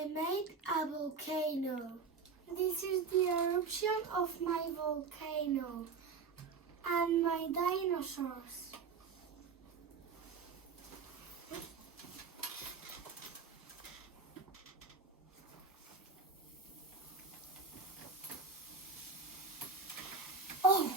I made a volcano. This is the eruption of my volcano and my dinosaurs. Oh!